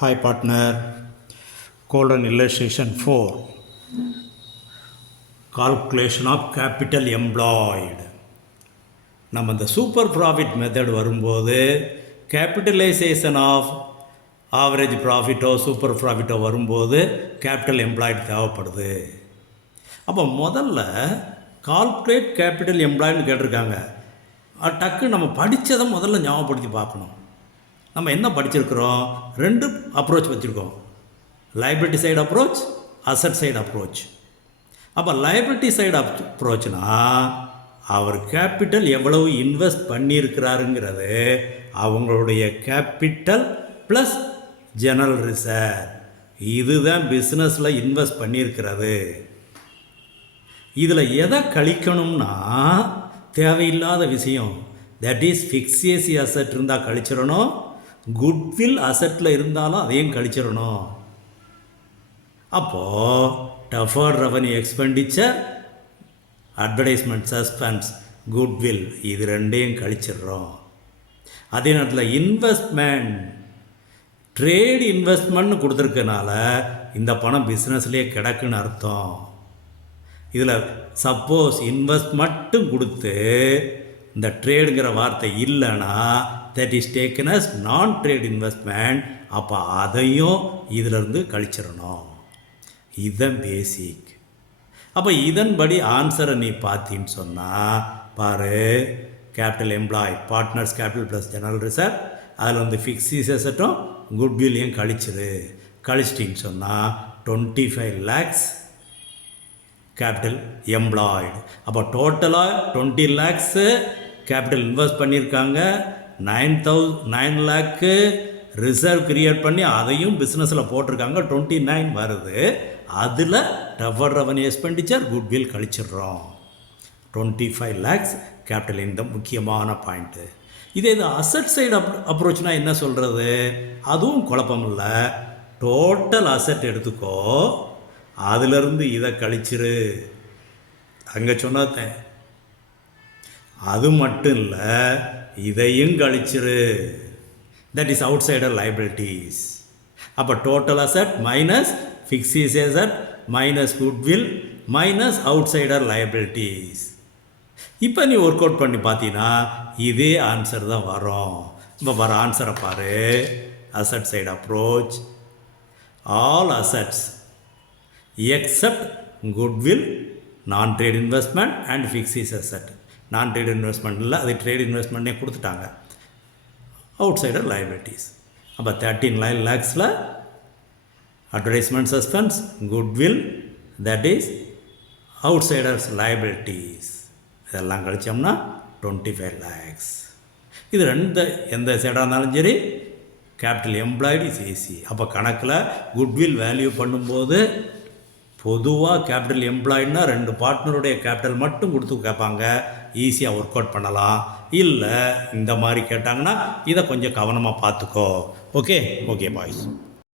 Hi partner, colon illustration 4, calculation of capital employed. நம்ம இந்த super profit method வரும்போது capitalisation of average ப்ராஃபிட்டோ super ப்ராஃபிட்டோ வரும்போது capital employed தேவைப்படுது. அப்போ முதல்ல கால்குலேட் கேபிட்டல் எம்ப்ளாய்டுன்னு கேட்டிருக்காங்க. டக்கு நம்ம படித்ததை முதல்ல ஞாபகப்படுத்தி பார்க்கணும். நம்ம என்ன படிச்சிருக்கிறோம்? ரெண்டு அப்ரோச் வச்சுருக்கோம். Liability side approach, asset side approach. அப்போ லைபிலிட்டி சைடு அப்ரோச்னா அவர் கேபிட்டல் எவ்வளவு இன்வெஸ்ட் பண்ணியிருக்கிறாருங்கிறது அவங்களுடைய கேபிட்டல் ப்ளஸ் ஜெனரல் ரிசர்வ். இதுதான் பிஸ்னஸில் இன்வெஸ்ட் பண்ணியிருக்கிறது. இதில் எதை கழிக்கணும்னா தேவையில்லாத விஷயம், தட் இஸ் ஃபிக்ஸேசி அசட் இருந்தால் கழிச்சிடணும், குட்வில் அசட்டில் இருந்தாலும் அதையும் கழிச்சிடணும். அப்போது deferred revenue expenditure, advertisement suspense, goodwill, இது ரெண்டையும் கழிச்சிடுறோம். அதே நேரத்தில் இன்வெஸ்ட்மெண்ட், ட்ரேட் இன்வெஸ்ட்மெண்ட்னு கொடுத்துருக்கனால இந்த பணம் பிஸ்னஸ்லேயே கிடக்குன்னு அர்த்தம். இதில் சப்போஸ் இன்வெஸ்ட் மட்டும் கொடுத்து இந்த ட்ரேடுங்கிற வார்த்தை இல்லைன்னா தட் இஸ் டேக்கன் அஸ் நான் ட்ரேட் இன்வெஸ்ட்மெண்ட். அப்போ அதையும் இதிலிருந்து கழிச்சிடணும். இதுதான் பேசிக். அப்போ இதன்படி ஆன்சரை நீ பார்த்தீன்னு சொன்னால் பாரு, capital employee partners capital plus general reserve, அதில் வந்து ஃபிக்ஸஸ் அசட்டும் குட்வில்லையும் கழிச்சிட்டின்னு சொன்னால் 25 lakhs கேபிட்டல் எம்ப்ளாய்டு. அப்போ டோட்டலாக 20 lakhs கேபிட்டல் இன்வெஸ்ட் பண்ணியிருக்காங்க, 9 lakh ரிசர்வ் கிரியேட் பண்ணி அதையும் பிஸ்னஸில் போட்டிருக்காங்க, 29 வருது. அதில் டெஃபர்ட் ரெவன்யூ எக்ஸ்பெண்டிச்சர் குட்வில் கழிச்சிடுறோம். 25 lakhs கேபிட்டல். இந்த முக்கியமான பாயிண்ட்டு. இது அசட் சைடு அப்ரோச்னால் என்ன சொல்கிறது? அதுவும் குழப்பம் இல்லை. டோட்டல் அசட் எடுத்துக்கோ, அதிலிருந்து இதை கழிச்சிரு. அங்கே சொன்னத அது மட்டும் இல்லை, இதையும் கழிச்சிரு. That is outsider liabilities. அப்போ total asset minus fixed asset minus goodwill minus outsider liabilities. இப்போ நீ ஒர்க் அவுட் பண்ணி பார்த்தீங்கன்னா இதே ஆன்சர் தான் வரும். இப்போ வர ஆன்சரை பாரு. Asset side approach, all assets except goodwill, non-trade investment and fixed asset. non-trade investment இல்லை, அது ட்ரேட் இன்வெஸ்ட்மெண்ட்டே கொடுத்துட்டாங்க. Outsider liabilities. அப்போ 13 lakhsல advertisement suspense, goodwill, that is outsiders liabilities. இதெல்லாம் கழிச்சோம்னா 25 lakhs. இது எந்த சைடாக இருந்தாலும் சரி கேபிட்டல் எம்ப்ளாய்டு இஸ் ஈஸி. அப்போ கணக்கில் குட்வில் வேல்யூ பண்ணும்போது பொதுவாக கேபிட்டல் எம்ப்ளாய்டுனா 2 பார்ட்னருடைய கேபிட்டல் மட்டும் கொடுத்து கேட்பாங்க, ஈஸியாக ஒர்க் அவுட் பண்ணலாம். இல்லை இந்த மாதிரி கேட்டாங்கன்னா இதை கொஞ்சம் கவனமாக பார்த்துக்கோ. Okay boys.